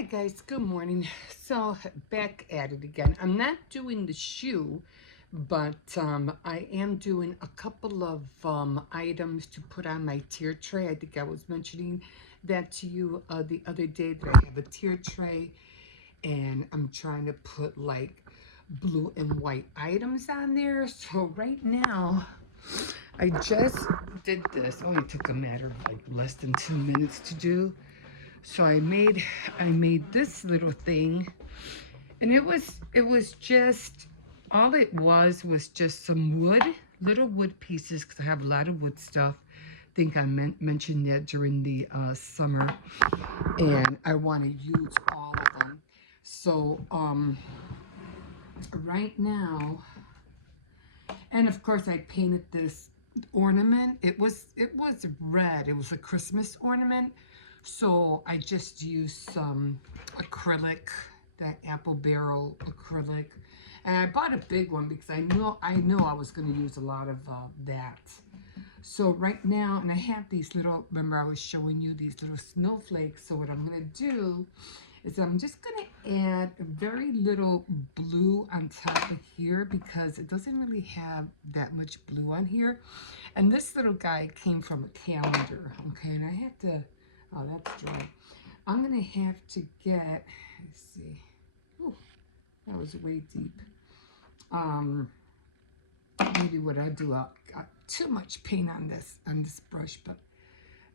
Hi guys, good morning. So back at it again. I'm not doing the shoe, but I am doing a couple of items to put on my tier tray. I think I was mentioning that to you the other day that I have a tier tray and I'm trying to put like blue and white items on there. So right now I just did this. Only took a matter of like less than 2 minutes to do. So I made this little thing, and it was just all it was just some wood, little wood pieces, because I have a lot of wood stuff. I think I mentioned that during the summer, and I want to use all of them. So right now, and of course I painted this ornament. It was red. It was a Christmas ornament. So I just used some acrylic, that apple barrel acrylic. And I bought a big one because I know I was going to use a lot of that. So right now, and I have these little, remember I was showing you these little snowflakes. So what I'm going to do is I'm just going to add a very little blue on top of here because it doesn't really have that much blue on here. And this little guy came from a calendar, okay? And I had to, oh, that's dry. I'm going to have to get, let's see. Oh, that was way deep. Maybe what I do, I got too much paint on this brush, but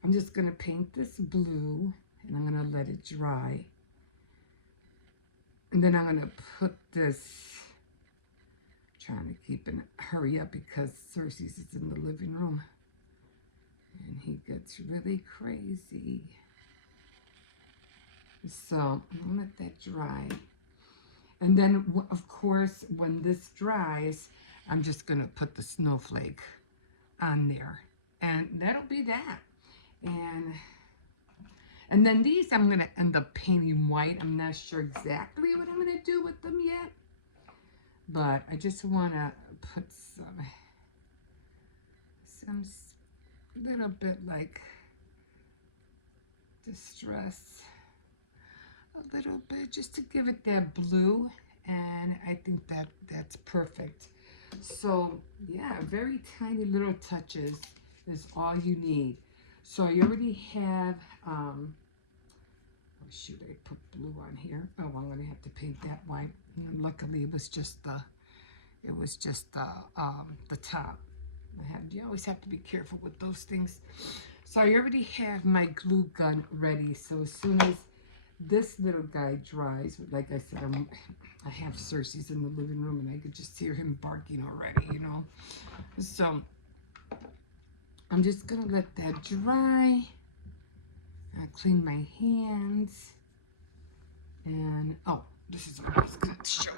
I'm just going to paint this blue and I'm going to let it dry. And then I'm going to put this, trying to keep in hurry up because Cersei's is in the living room. And he gets really crazy. So I'm going to let that dry. And then, of course, when this dries, I'm just going to put the snowflake on there. And that'll be that. And then these I'm going to end up painting white. I'm not sure exactly what I'm going to do with them yet. But I just want to put some little bit like distress. A little bit just to give it that blue. And I think that's perfect. So yeah, very tiny little touches is all you need. So you already have, oh shoot, I put blue on here. Oh, I'm gonna have to paint that white. And luckily, it was just the top. You always have to be careful with those things. So I already have my glue gun ready. So as soon as this little guy dries, like I said, I have Cersei's in the living room, and I could just hear him barking already, you know. So I'm just gonna let that dry. I clean my hands, and oh, this is what I was going to show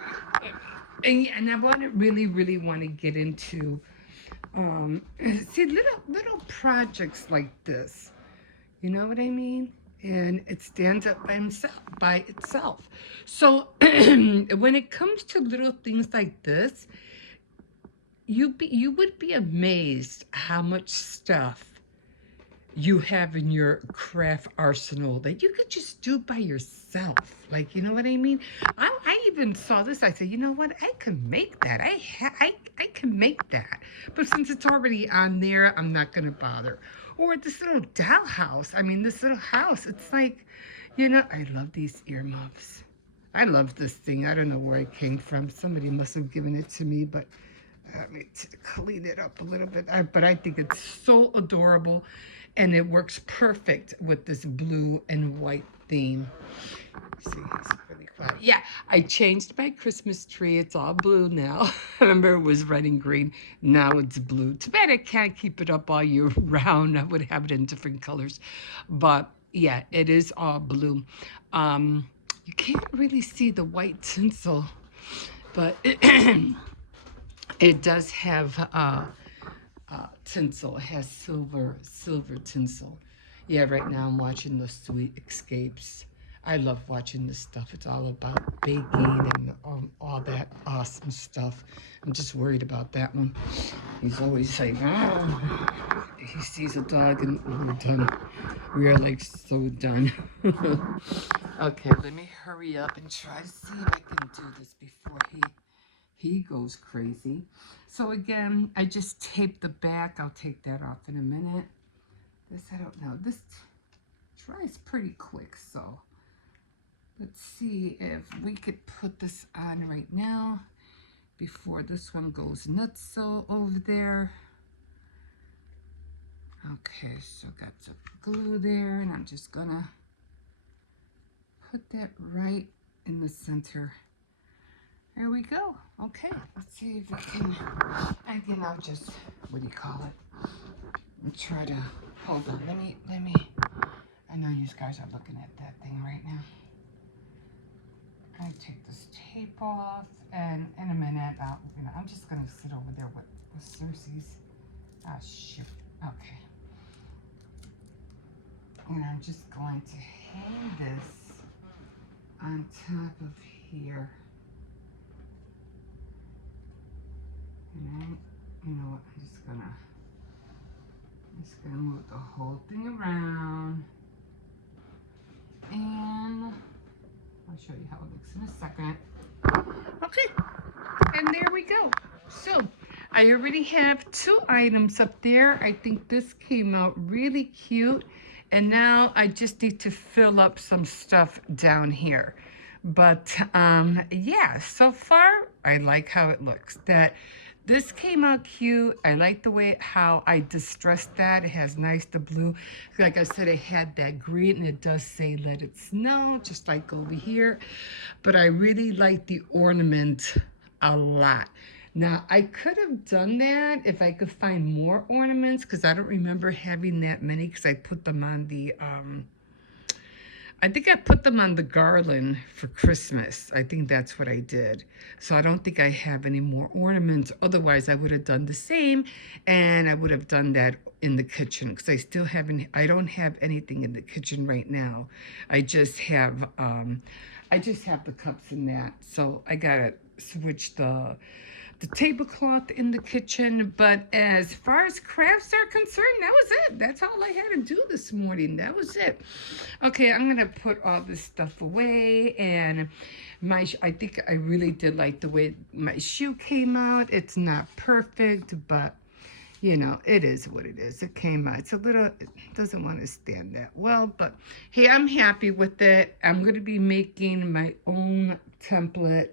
you. And I want to really want to get into see little projects like this. You know what I mean? And it stands up by itself. So when it comes to little things like this, you would be amazed how much stuff you have in your craft arsenal that you could just do by yourself. Like, you know what I mean? I even saw this. I said, you know what? I can make that. I can make that. But since it's already on there, I'm not going to bother. Or this little dollhouse. I mean, this little house. It's like, you know, I love these earmuffs. I love this thing. I don't know where it came from. Somebody must have given it to me, but let me clean it up a little bit. But I think it's so adorable, and it works perfect with this blue and white theme. See, it's really quiet. Yeah, I changed my Christmas tree. It's all blue now. Remember, it was red and green. Now it's blue. Too bad I can't keep it up all year round. I would have it in different colors. But yeah, it is all blue. You can't really see the white tinsel, but it does have tinsel. It has silver tinsel. Yeah, right now I'm watching the Sweet Escapes. I love watching this stuff. It's all about baking and all that awesome stuff. I'm just worried about that one. He's always like, ah. He sees a dog and we're done. We are like so done. Okay, let me hurry up and try to see if I can do this before he goes crazy. So again, I just taped the back. I'll take that off in a minute. This, I don't know. This dries pretty quick, so let's see if we could put this on right now before this one goes nuts so over there. Okay, so got some glue there, and I'm just gonna put that right in the center. There we go. Okay, let's see if we can, again, I'll just, what do you call it? I'll try to, hold on, let me, I know you guys are looking at that thing right now. I take this tape off, and in a minute, I'm just gonna sit over there with Cersei's, shoot, okay. And I'm just going to hang this on top of here. And then, you know what, I'm just gonna move the whole thing around. And I'll show you how it looks in a second. Okay, and there we go. So I already have 2 items up there. I think this came out really cute. And now I just need to fill up some stuff down here. But yeah, so far I like how it looks. This came out cute. I like the way how I distressed that. It has nice the blue. Like I said, it had that green, and it does say let it snow, just like over here. But I really like the ornament a lot. Now, I could have done that if I could find more ornaments, because I don't remember having that many, because I put them on the, I think I put them on the garland for Christmas. I think that's what I did. So I don't think I have any more ornaments. Otherwise, I would have done the same, and I would have done that in the kitchen, because I don't have anything in the kitchen right now. I just have the cups in that. So I gotta switch the tablecloth in the kitchen. But as far as crafts are concerned, that was it. That's all I had to do this morning. That was it. Okay, I'm gonna put all this stuff away. And I think I really did like the way my shoe came out. It's not perfect, but you know, it is what it is. It came out. It's a little, it doesn't want to stand that well, but hey, I'm happy with it. I'm going to be making my own template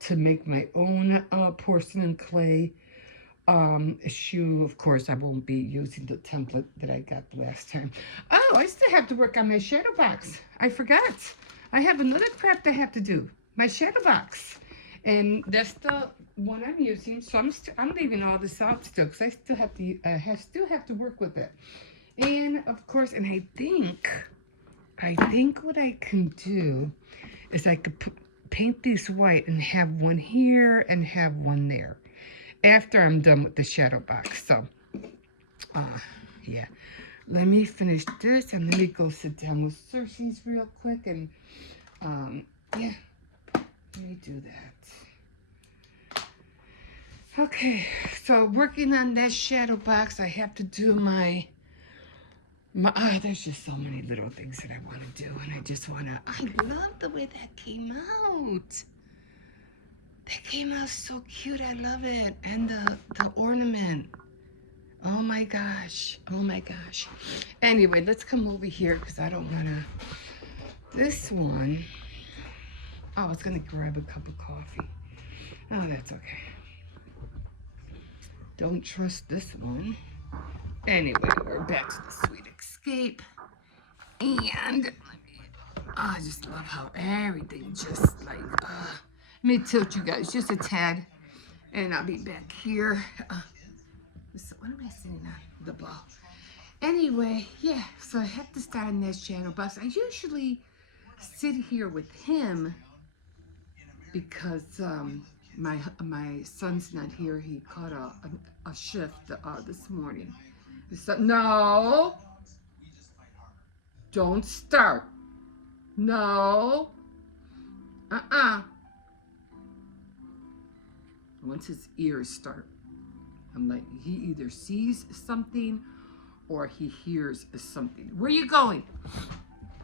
to make my own porcelain clay shoe. Of course, I won't be using the template that I got the last time. Oh, I still have to work on my shadow box. I forgot. I have another craft I have to do. My shadow box. And that's the one I'm using. So I'm leaving all this out still, because I still have to work with it. And of course, and I think what I can do is I could paint these white and have one here and have one there after I'm done with the shadow box. So yeah, let me finish this, and let me go sit down with Cersei's real quick, and yeah, let me do that. Okay, so working on that shadow box, I have to do my there's just so many little things that I want to do, and I love the way that came out. That came out so cute. I love it. And the ornament. Oh my gosh. Oh my gosh. Anyway, let's come over here, because I don't want to. This one. Oh, I was going to grab a cup of coffee. Oh, that's okay. Don't trust this one. Anyway, we're back to the Sweet Escape. And I just love how everything just like, let me tilt you guys just a tad, and I'll be back here. So what am I sitting on? The ball. Anyway, yeah, so I have to start in that shadow box. I usually sit here with him because my son's not here. He caught a shift this morning. So, no, don't start. No. Uh-uh. Once his ears start, I'm like, he either sees something or he hears something. Where are you going?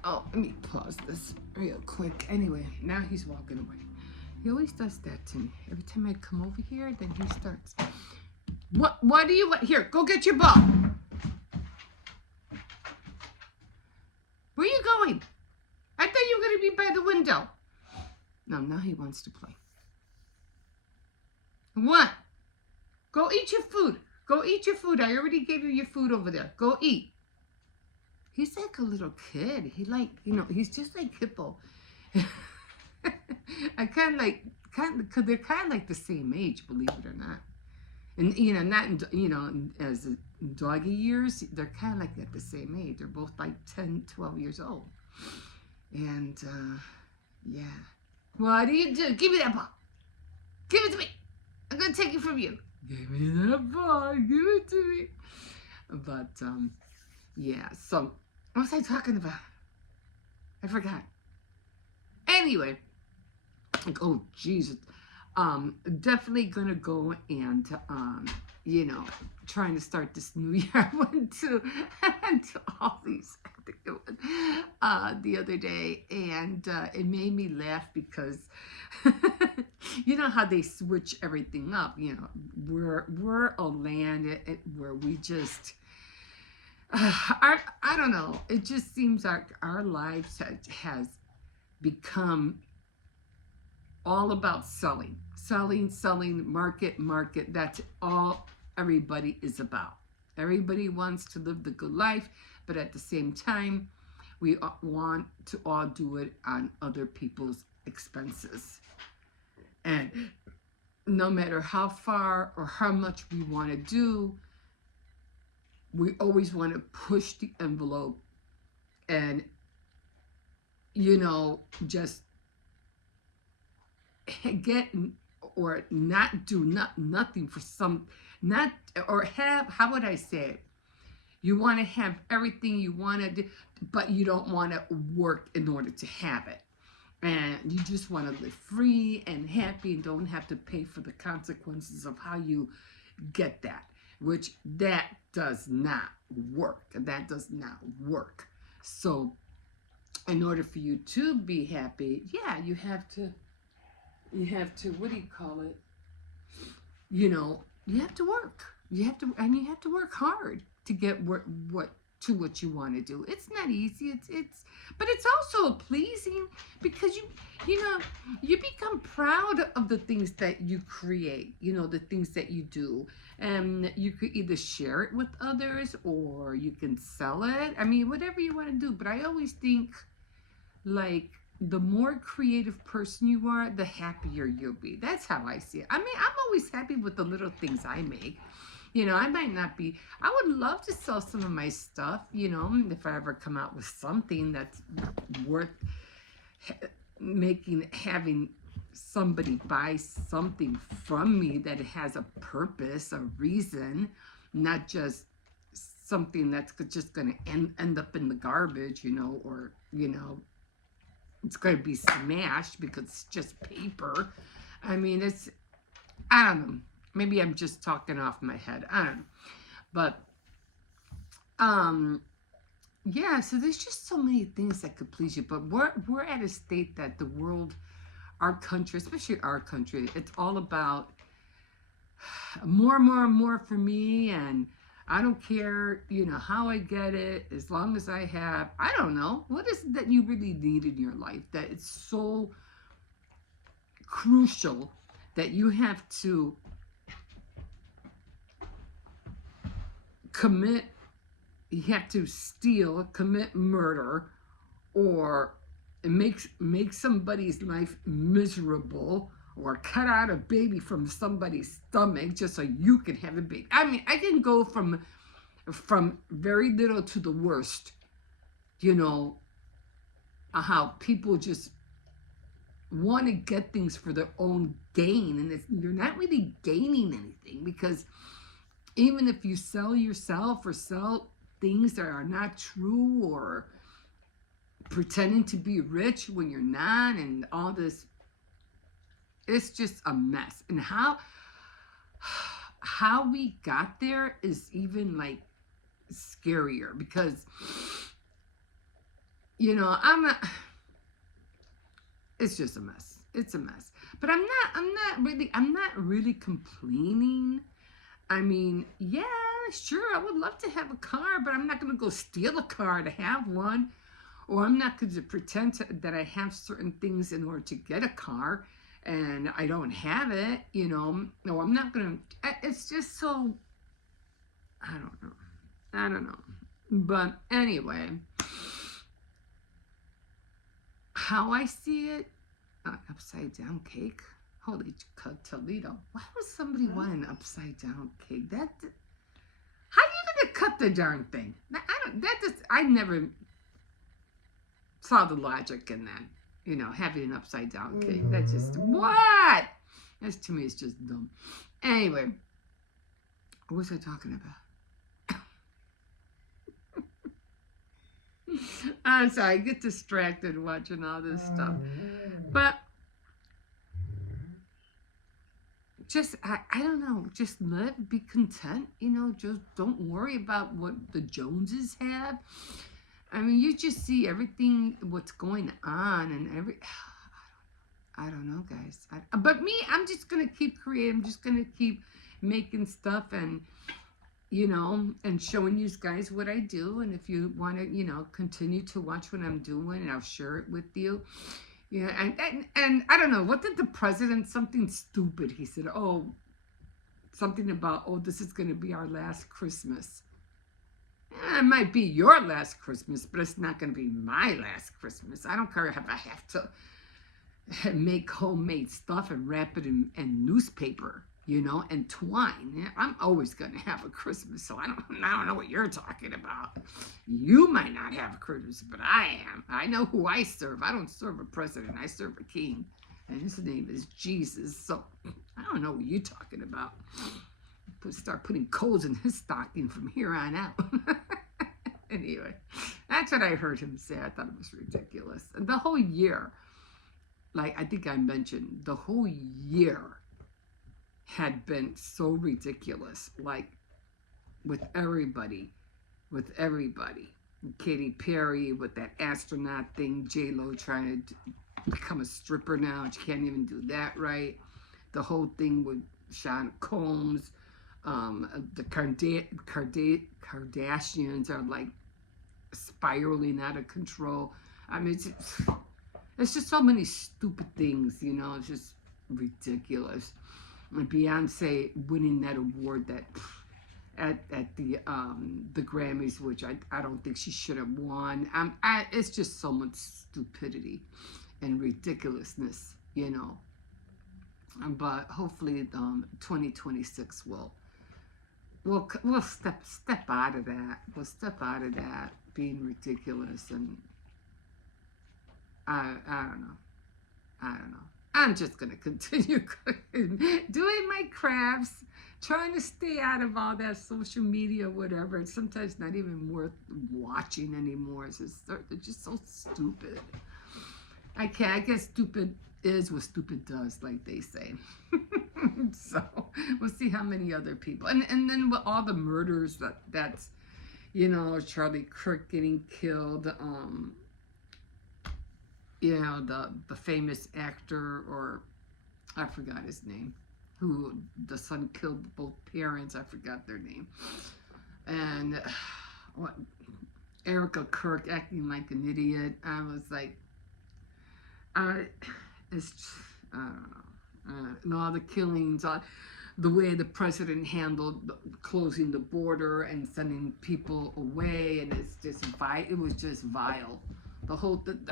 Oh, let me pause this real quick. Anyway, now he's walking away. He always does that to me. Every time I come over here, then he starts. What do you want? Here, go get your ball. Where are you going? I thought you were going to be by the window. No, now he wants to play. What? Go eat your food. Go eat your food. I already gave you your food over there. Go eat. He's like a little kid. He's just like Hippo. I because they're kind of like the same age, believe it or not. And, not, as doggy years, they're kind of like at the same age. They're both like 10, 12 years old. And, yeah. What do you do? Give me that ball. Give it to me. I'm going to take it from you. Give me that ball. Give it to me. But, yeah. So, what was I talking about? I forgot. Anyway. Oh, Jesus. Definitely going to go and, trying to start this new year. I went to all these, I think it was, the other day, and it made me laugh because you know how they switch everything up. We're a land where we just I don't know. It just seems like our lives has become all about selling, market. That's all everybody is about. Everybody wants to live the good life, but at the same time, we want to all do it on other people's expenses. And no matter how far or how much we want to do, we always want to push the envelope and, just get or not do nothing for how would I say it? You want to have everything you want to do, but you don't want to work in order to have it. And you just want to live free and happy and don't have to pay for the consequences of how you get that, which that does not work. That does not work. So in order for you to be happy, yeah, you have to, what do you call it? You have to work. You have to work hard to get what you want to do. It's not easy. But it's also pleasing because you become proud of the things that you create, the things that you do. And you could either share it with others or you can sell it. I mean, whatever you want to do. But I always think, like, the more creative person you are, the happier you'll be. That's how I see it. I mean, I'm always happy with the little things I make. I might not be, I would love to sell some of my stuff, if I ever come out with something that's worth having somebody buy something from me that has a purpose, a reason, not just something that's just going to end up in the garbage, or, it's going to be smashed because it's just paper. I mean, I don't know. Maybe I'm just talking off my head. I don't know. But, yeah, so there's just so many things that could please you. But we're at a state that the world, our country, especially our country, it's all about more for me. And I don't care, how I get it, as long as I have, I don't know. What is it that you really need in your life that it's so crucial that you have to steal, commit murder, or make somebody's life miserable, or cut out a baby from somebody's stomach just so you can have a baby? I mean, I can go from very little to the worst, how people just want to get things for their own gain, and you're not really gaining anything, because even if you sell yourself or sell things that are not true, or pretending to be rich when you're not, and all this. It's just a mess. And how we got there is even like scarier, because I'm not. It's just a mess. It's a mess. But I'm not really complaining. I mean, yeah, sure, I would love to have a car, but I'm not going to go steal a car to have one. Or I'm not going to pretend that I have certain things in order to get a car and I don't have it, No, I'm not going to. It's just so, I don't know. I don't know. But anyway, how I see it, upside down cake. Holy Toledo! Why would somebody want an upside down cake? How you gonna cut the darn thing? I never saw the logic in that. Having an upside down cake. That's just what? That's, to me, it's just dumb. Anyway, what was I talking about? I'm sorry, I get distracted watching all this stuff. But just, I don't know, just live, be content, just don't worry about what the Joneses have. I mean, you just see everything, what's going on, and I don't know, guys. But me, I'm just going to keep creating. I'm just going to keep making stuff and, and showing you guys what I do. And if you want to, continue to watch what I'm doing, and I'll share it with you. Yeah, and I don't know, what did the president, something stupid, he said, something about, this is going to be our last Christmas. It might be your last Christmas, but it's not going to be my last Christmas. I don't care if I have to make homemade stuff and wrap it in newspaper, and twine. I'm always going to have a Christmas, so I don't know what you're talking about. You might not have a Christmas, but I am. I know who I serve. I don't serve a president. I serve a king, and his name is Jesus. So I don't know what you're talking about. Start putting coals in his stocking from here on out. Anyway, that's what I heard him say. I thought it was ridiculous. And the whole year, like I think I mentioned, the whole year had been so ridiculous, like with everybody. Katy Perry with that astronaut thing, J-Lo trying to become a stripper now, and she can't even do that right. The whole thing with Sean Combs, the Kardashians are like spiraling out of control. I mean, it's just so many stupid things, it's just ridiculous. And Beyonce winning that award that at the Grammys, which I don't think she should have won. It's just so much stupidity and ridiculousness, But hopefully, 2026 we'll step out of that. We'll step out of that being ridiculous, and I don't know. I'm just going to continue doing my crafts, trying to stay out of all that social media, whatever. It's sometimes not even worth watching anymore. They're just so stupid. I guess stupid is what stupid does, like they say. So we'll see how many other people. And then with all the murders that's, Charlie Kirk getting killed, the famous actor, or I forgot his name, who the son killed both parents. I forgot their name. And Erica Kirk acting like an idiot. I was like, I don't know. And all the killings, the way the president handled closing the border and sending people away, and it was just vile. The whole thing.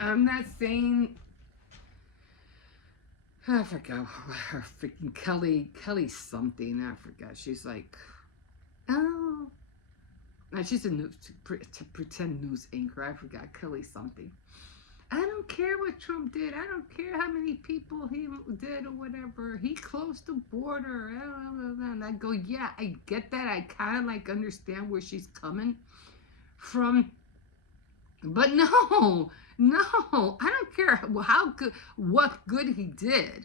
I'm not saying. I forgot her freaking Kelly something. I forgot. She's like, oh, she's a pretend news anchor. I forgot Kelly something. I don't care what Trump did. I don't care how many people he did or whatever. He closed the border. And I go, yeah, I get that. I kind of like understand where she's coming from. But no, no, I don't care how good, what good he did.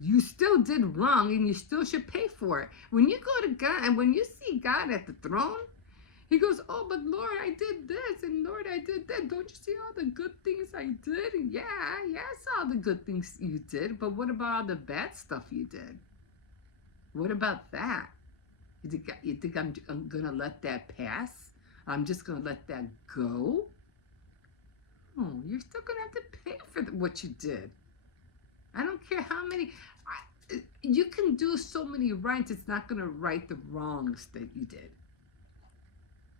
You still did wrong and you still should pay for it. When you go to God and when you see God at the throne, he goes, oh, but Lord, I did this and Lord, I did that. Don't you see all the good things I did? Yeah, I saw the good things you did. But what about all the bad stuff you did? What about that? You think I'm going to let that pass? I'm just going to let that go? Oh, you're still going to have to pay for what you did. I don't care how many. You can do so many rights, it's not going to right the wrongs that you did.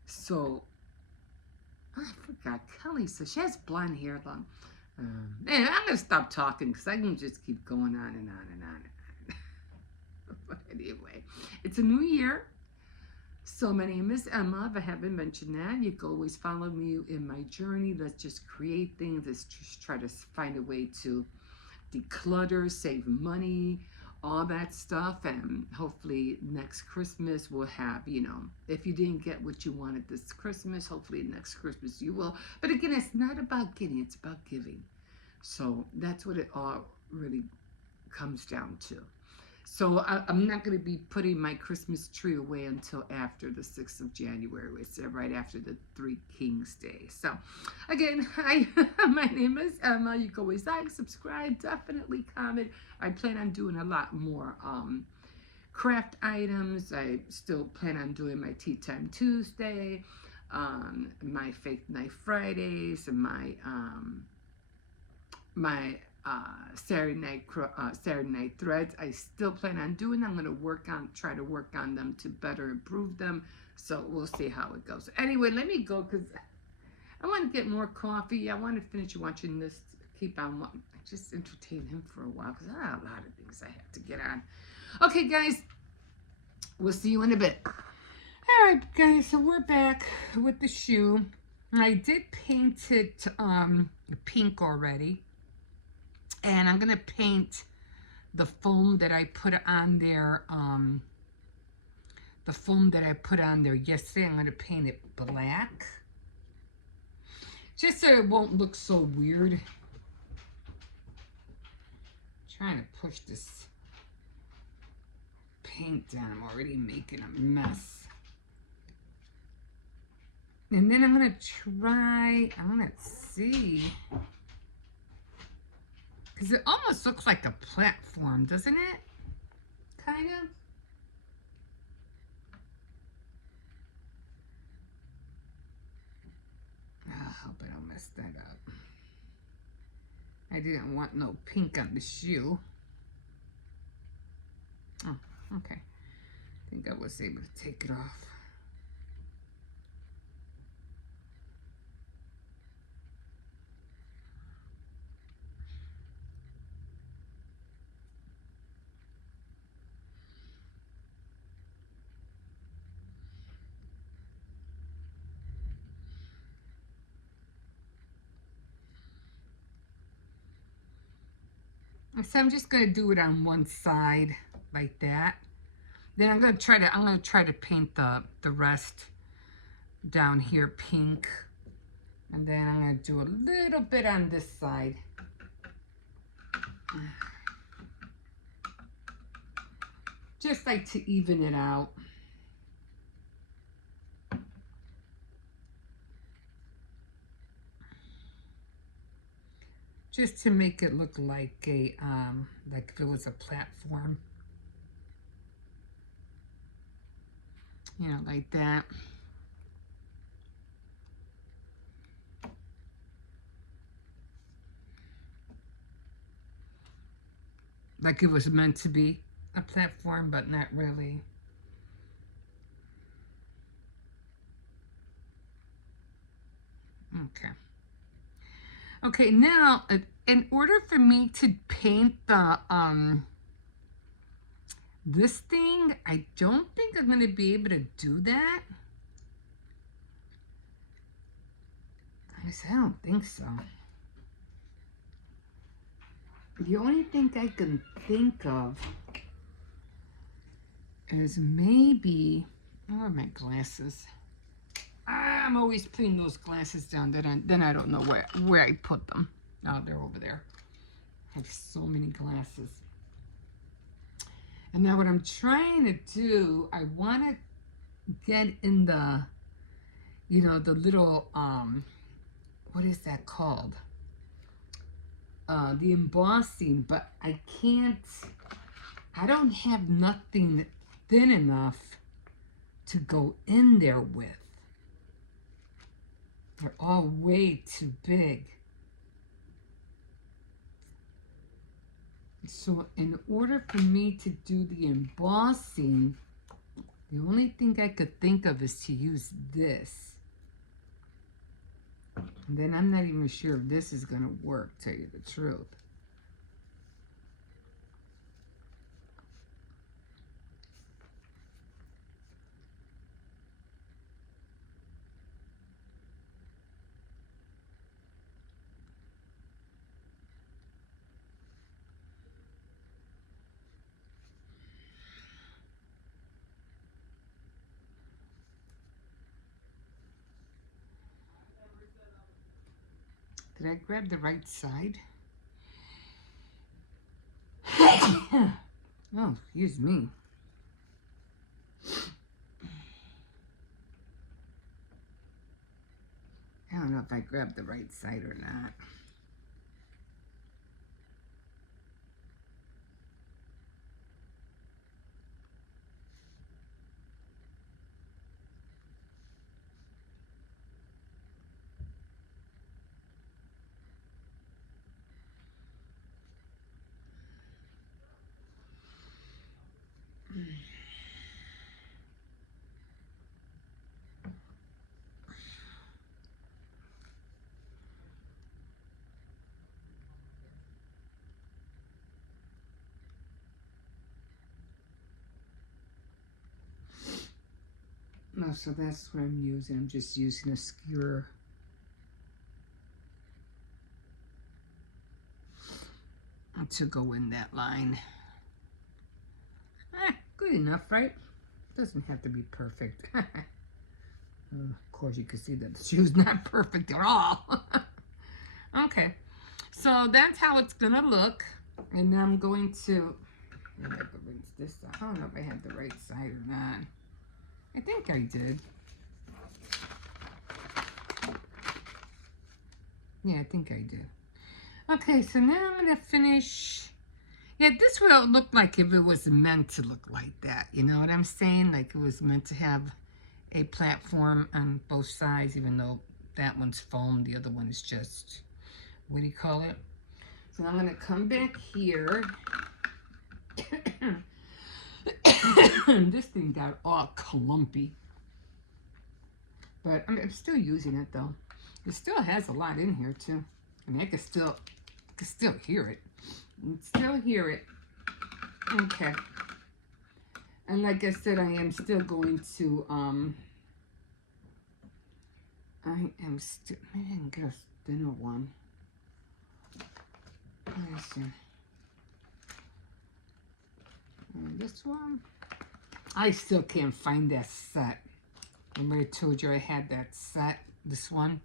So, I forgot. Kelly says she has blonde hair. Long. Man, I'm going to stop talking because I can just keep going on and on and on. But anyway, it's a new year. So my name is Emma. If I haven't mentioned that, you can always follow me in my journey. Let's just create things. Let's just try to find a way to declutter, save money, all that stuff. And hopefully next Christmas we'll have, if you didn't get what you wanted this Christmas, hopefully next Christmas you will. But again, it's not about getting, it's about giving. So that's what it all really comes down to. So I'm not going to be putting my Christmas tree away until after the 6th of January, which is right after the Three Kings Day. So again, hi, my name is Emma. You can always like, subscribe, definitely comment. I plan on doing a lot more craft items. I still plan on doing my Tea Time Tuesday, my Faith Night Fridays, and my Saturday night threads. I still plan on doing them. I'm going to try to work on them to better improve them. So we'll see how it goes. Anyway, let me go because I want to get more coffee. I want to finish watching this. Keep on just entertain him for a while because I have a lot of things I have to get on. Okay, guys, we'll see you in a bit. All right, guys, so we're back with the shoe. I did paint it pink already. And I'm going to paint the foam that I put on there, yesterday. I'm going to paint it black. Just so it won't look so weird. Trying to push this paint down. I'm already making a mess. And then I'm going to see. Because it almost looks like a platform, doesn't it? Kind of. I hope I don't mess that up. I didn't want no pink on the shoe. Oh, okay. I think I was able to take it off. So I'm just going to do it on one side like that. Then I'm going to try to paint the rest down here pink. And then I'm going to do a little bit on this side. Just like to even it out. Just to make it look like a, like if it was a platform. Like that. Like it was meant to be a platform, but not really. Okay. Okay, now, in order for me to paint the, this thing, I don't think I'm going to be able to do that. I don't think so. The only thing I can think of is maybe, where are my glasses? I'm always putting those glasses down. Then I don't know where I put them. Oh, they're over there. I have so many glasses. And now what I'm trying to do, I want to get in the, the little, what is that called? The embossing, but I can't, I don't have nothing thin enough to go in there with. They're all way too big. So in order for me to do the embossing, the only thing I could think of is to use this. And then I'm not even sure if this is going to work, to tell you the truth. Did I grab the right side? Oh, excuse me. I don't know if I grabbed the right side or not. No, so that's what I'm using. I'm just using a skewer. To go in that line. Good enough, right? Doesn't have to be perfect. Of course, you can see that the shoe's not perfect at all. Okay, so that's how it's gonna look. And then I'm going to rinse this out. I don't know if I have the right side or not. I think I did. Yeah, I think I did. Okay, so now I'm gonna finish. Yeah, this would look like if it was meant to look like that. You know what I'm saying? Like it was meant to have a platform on both sides, even though that one's foam, the other one is just, what do you call it? So I'm gonna come back here. This thing got all clumpy. But I'm still using it though. It still has a lot in here too. I mean, I can still hear it. Still hear it. Okay. And like I said, I am still going to, maybe I can get a thinner one. Let me see. And this one, I still can't find that set. Remember I told you I had that set, this one,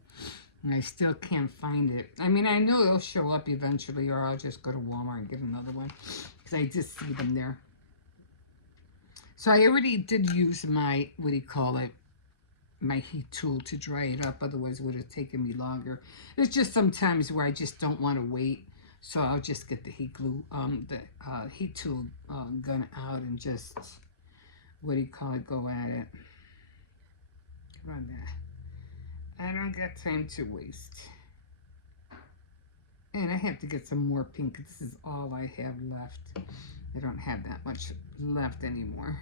and I still can't find it. I mean, I know it'll show up eventually, or I'll just go to Walmart and get another one, because I just see them there. So I already did use my, what do you call it, my heat tool to dry it up, otherwise it would have taken me longer. There's just some times where I just don't want to wait, so I'll just get the heat glue, heat tool gun out and just, what do you call it, go at it. Run that. I don't got time to waste. And I have to get some more pink. This is all I have left. I don't have that much left anymore.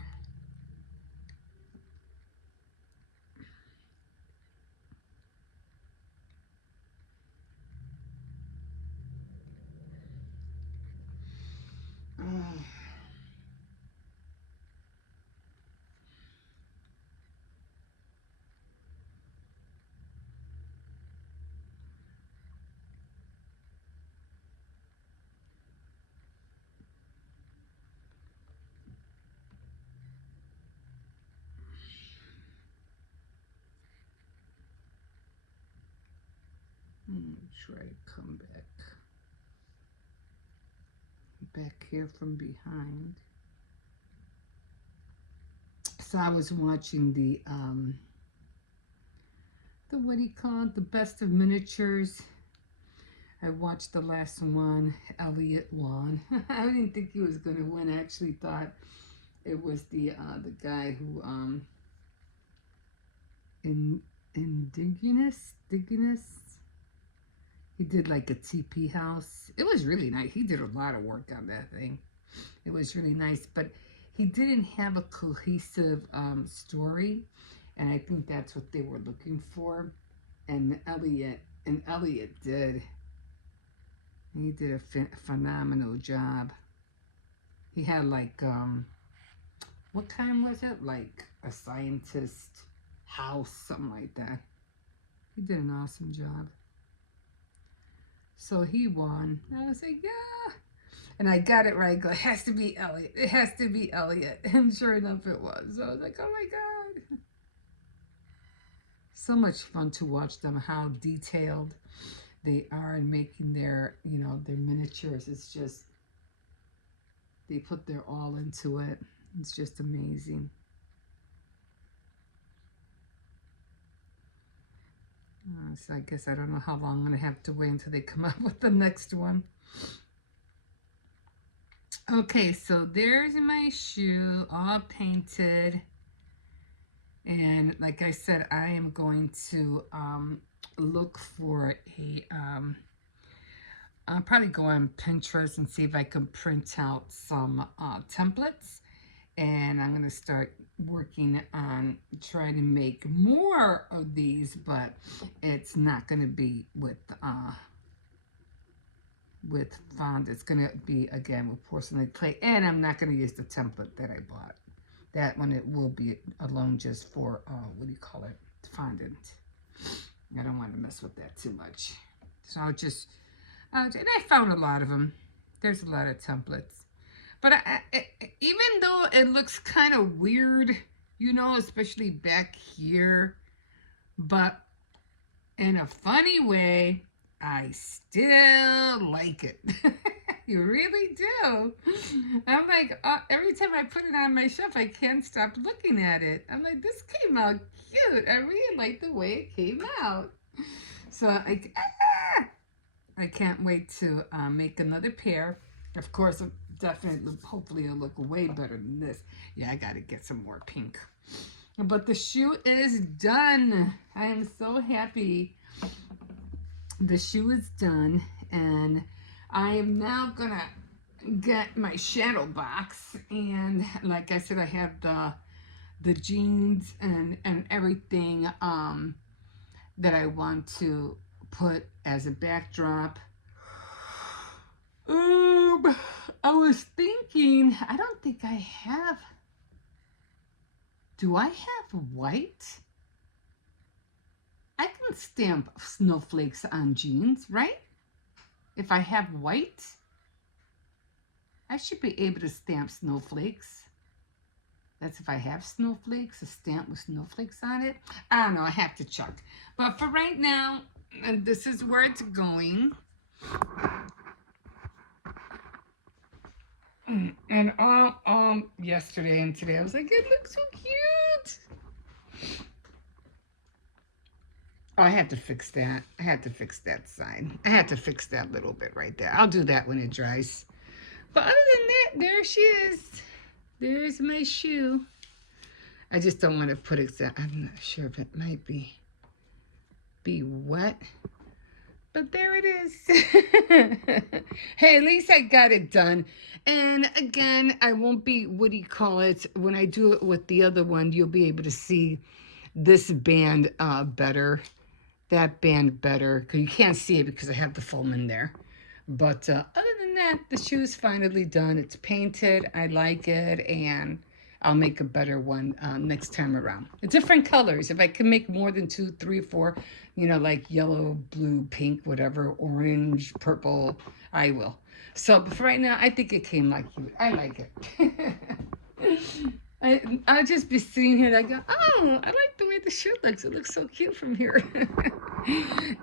Try to come back here from behind. So I was watching the what do you call it? The Best of Miniatures. I watched the last one. Elliot won. I didn't think he was gonna win. I actually thought it was the guy who indigenous. He did like a TP house. It was really nice. He did a lot of work on that thing. It was really nice, but he didn't have a cohesive story, and I think that's what they were looking for. And Elliot did. He did a phenomenal job. He had like what kind was it? Like a scientist house, something like that. He did an awesome job. So he won. I was like, yeah. And I got it right. It has to be Elliot. It has to be Elliot. And sure enough, it was. So I was like, oh my God. So much fun to watch them, how detailed they are in making their, their miniatures. It's just, they put their all into it. It's just amazing. So I guess I don't know how long I'm going to have to wait until they come up with the next one. Okay, so there's my shoe all painted. And like I said, I am going to look for I'll probably go on Pinterest and see if I can print out some templates. And I'm going to start working on trying to make more of these, but it's not going to be with fond. It's going to be, again, with porcelain clay. And I'm not going to use the template that I bought. That one, it will be alone just for, what do you call it, fondant. I don't want to mess with that too much. So I'll just, and I found a lot of them. There's a lot of templates. But even though it looks kind of weird, especially back here, but in a funny way, I still like it. You really do. I'm like, every time I put it on my shelf, I can't stop looking at it. I'm like, this came out cute. I really like the way it came out. So I can't wait to make another pair. Of course, definitely, hopefully it'll look way better than this. Yeah, I got to get some more pink. But the shoe is done. I am so happy. The shoe is done, and I am now gonna get my shadow box. And like I said, I have the jeans and everything that I want to put as a backdrop. I was thinking, I don't think I have. Do I have white? I can stamp snowflakes on jeans, right? If I have white, I should be able to stamp snowflakes. That's if I have snowflakes, a stamp with snowflakes on it. I don't know, I have to check. But for right now, and this is where it's going. And all yesterday and today, I was like, it looks so cute. Oh, I had to fix that. I had to fix that side. I had to fix that little bit right there. I'll do that when it dries. But other than that, there she is. There's my shoe. I just don't want to put it. I'm not sure if it might be wet. But there it is. Hey, at least I got it done. And again, I won't be, what do you call it? When I do it with the other one, you'll be able to see this band better. That band better. Because you can't see it because I have the foam in there. But other than that, the shoe is finally done. It's painted. I like it. And I'll make a better one next time around. It's different colors. If I can make more than 2, 3, 4, like yellow, blue, pink, whatever, orange, purple, I will. So but for right now, I think it came like cute. I like it. I'll just be sitting here and I go, oh, I like the way the shirt looks. It looks so cute from here.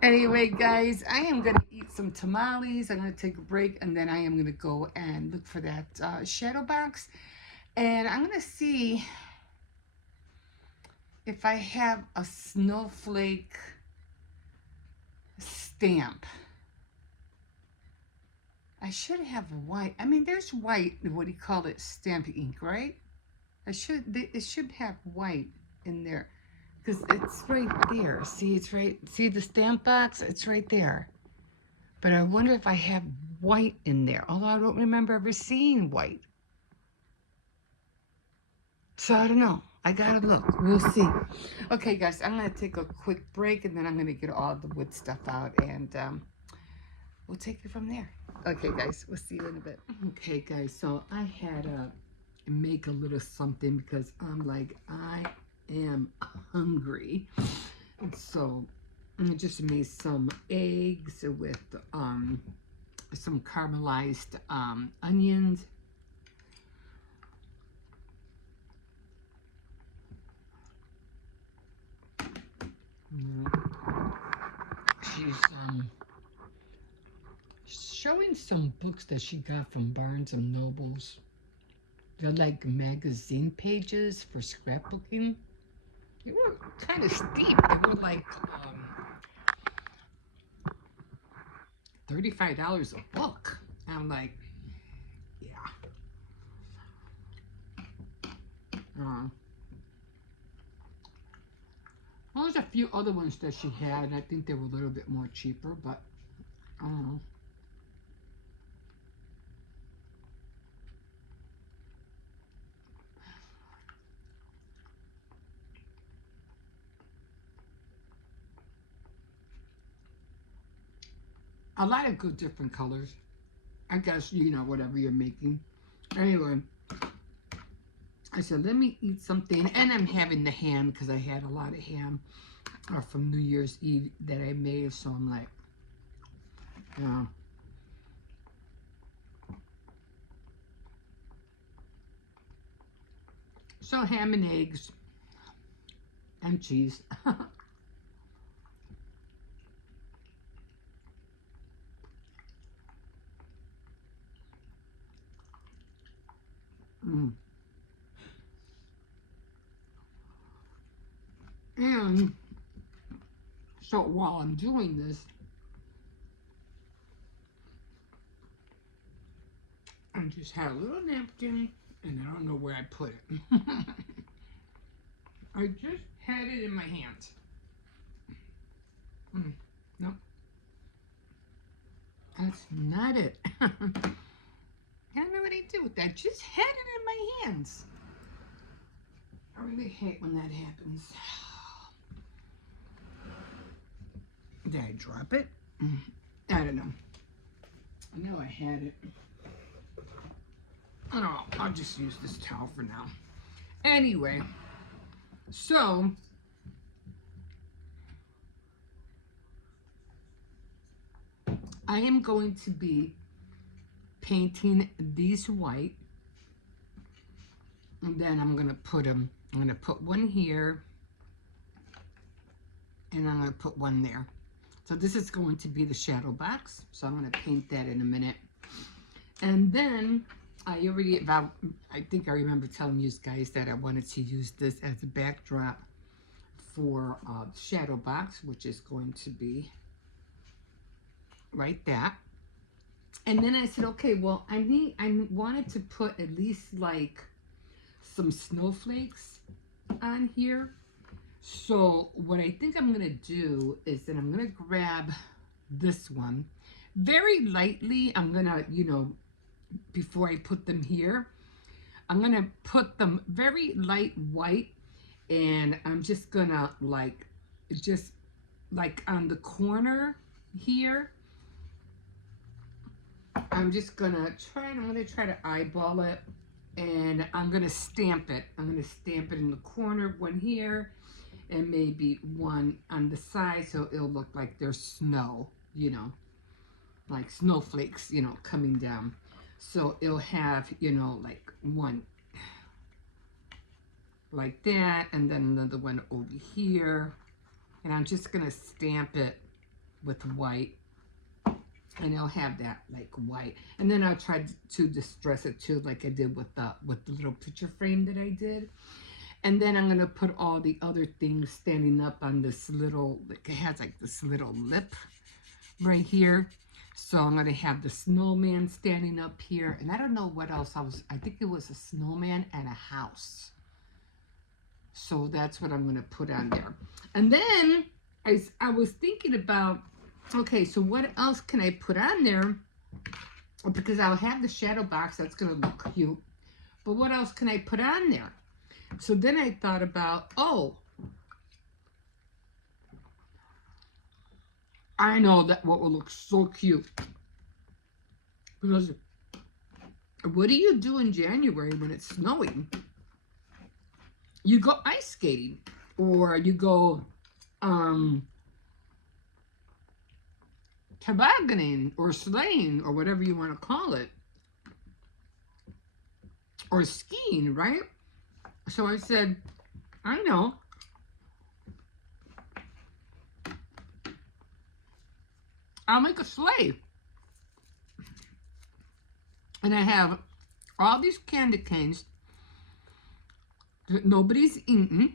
Anyway, guys, I am going to eat some tamales. I'm going to take a break and then I am going to go and look for that shadow box. And I'm going to see if I have a snowflake stamp. I should have white. I mean, there's white, what do you call it, stamp ink, right? It should have white in there because it's right there. See, it's right. See the stamp box? It's right there. But I wonder if I have white in there, although I don't remember ever seeing white. So I don't know. I gotta look. We'll see. Okay, guys, I'm gonna take a quick break and then I'm gonna get all the wood stuff out and we'll take it from there. Okay, guys, we'll see you in a bit. Okay, guys, so I had to make a little something because I'm like, I am hungry. And so I just made some eggs with some caramelized onions. She's showing some books that she got from Barnes and Nobles. They're like magazine pages for scrapbooking. They were kind of steep. They were like $35 a book. I'm like, yeah. Well, there's a few other ones that she had, and I think they were a little bit more cheaper, but I don't know. A lot of good different colors. I guess, you know, whatever you're making. Anyway, I said, let me eat something. And I'm having the ham because I had a lot of ham from New Year's Eve that I made. So I'm like, yeah. So ham and eggs and cheese. Mm. And so while I'm doing this, I just had a little napkin, and I don't know where I put it. I just had it in my hands. No, that's not it. I don't know what I do with that. Just had it in my hands. I really hate when that happens. Did I drop it? I don't know. I know I had it. Oh, I'll just use this towel for now. Anyway, so I am going to be painting these white, and then I'm gonna put them. I'm gonna put one here, and I'm gonna put one there. So this is going to be the shadow box. So I'm gonna paint that in a minute, and then I think I remember telling you guys that I wanted to use this as a backdrop for the shadow box, which is going to be right that. And then I said, okay, well, I wanted to put at least like some snowflakes on here. So what I think I'm gonna do is that I'm gonna grab this one very lightly. I'm gonna, you know, before I put them here, I'm gonna put them very light white, and I'm just gonna like, just like on the corner here, I'm gonna try to eyeball it, and I'm gonna stamp it. I'm gonna stamp it in the corner, one here, and maybe one on the side, so it'll look like there's snow, you know, like snowflakes, you know, coming down. So it'll have, you know, like one like that, and then another one over here. And I'm just going to stamp it with white. And I'll have that like white. And then I'll try to distress it too, like I did with the little picture frame that I did. And then I'm going to put all the other things standing up on this little, like it has like this little lip right here. So I'm going to have the snowman standing up here. And I don't know what else I think it was a snowman and a house. So that's what I'm going to put on there. And then I was thinking about, okay, so what else can I put on there? Because I'll have the shadow box. That's going to look cute. But what else can I put on there? So then I thought about, oh, I know that what will look so cute. Because what do you do in January when it's snowing? You go ice skating, or you go tobogganing, or sleighing, or whatever you want to call it, or skiing, right? So I said, I know. I'll make a sleigh. And I have all these candy canes that nobody's eaten.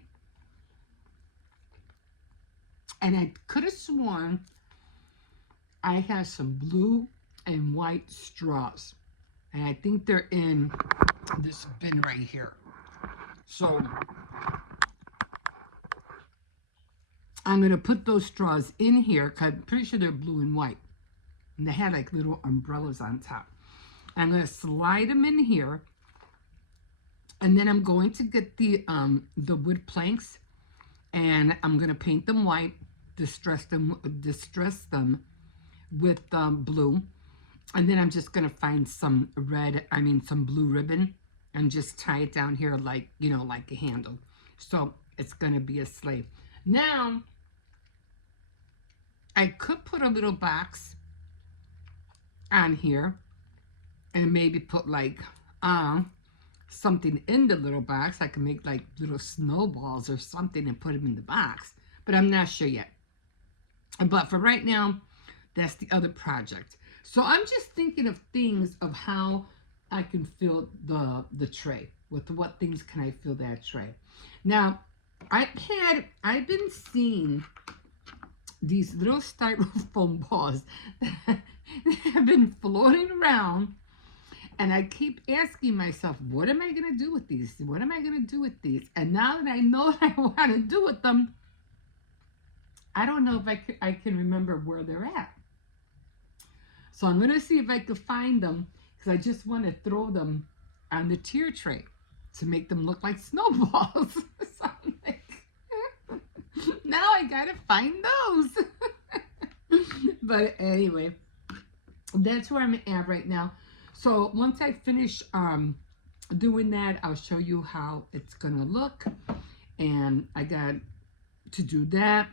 And I could have sworn I have some blue and white straws. And I think they're in this bin right here. So I'm going to put those straws in here because I'm pretty sure they're blue and white. And they had like little umbrellas on top. I'm going to slide them in here. And then I'm going to get the wood planks. And I'm going to paint them white, distress them with blue. And then I'm just going to find some some blue ribbon and just tie it down here like, you know, like a handle. So it's going to be a sleigh. Now, I could put a little box on here and maybe put like something in the little box. I can make like little snowballs or something and put them in the box. But I'm not sure yet. But for right now, that's the other project. So I'm just thinking of things of how I can fill the tray. With what things can I fill that tray? Now, I've been seeing these little styrofoam balls that have been floating around, and I keep asking myself, what am I going to do with these? What am I going to do with these? And now that I know what I want to do with them, I don't know if I can remember where they're at. So I'm going to see if I can find them, because I just want to throw them on the tier tray to make them look like snowballs. So I'm like, now I got to find those. But anyway, that's where I'm at right now. So once I finish doing that, I'll show you how it's going to look. And I got to do that.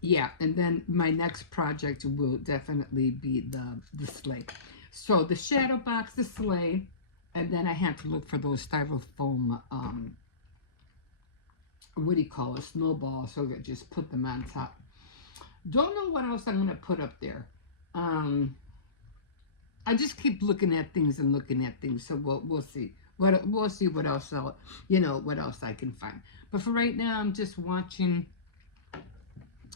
Yeah, and then my next project will definitely be the sleigh. So the shadow box, the sleigh, and then I had to look for those styrofoam, what do you call it, snowballs, so I just put them on top. Don't know what else I'm going to put up there. I just keep looking at things and looking at things, so we'll see. We'll see what else what else I can find. But for right now, I'm just watching.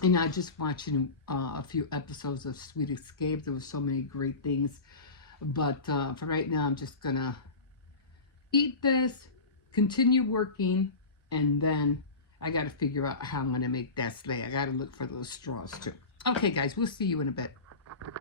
And I just watching a few episodes of Sweet Escape. There were so many great things. But for right now, I'm just going to eat this, continue working, and then I got to figure out how I'm going to make that sleigh. I got to look for those straws too. Okay, guys, we'll see you in a bit.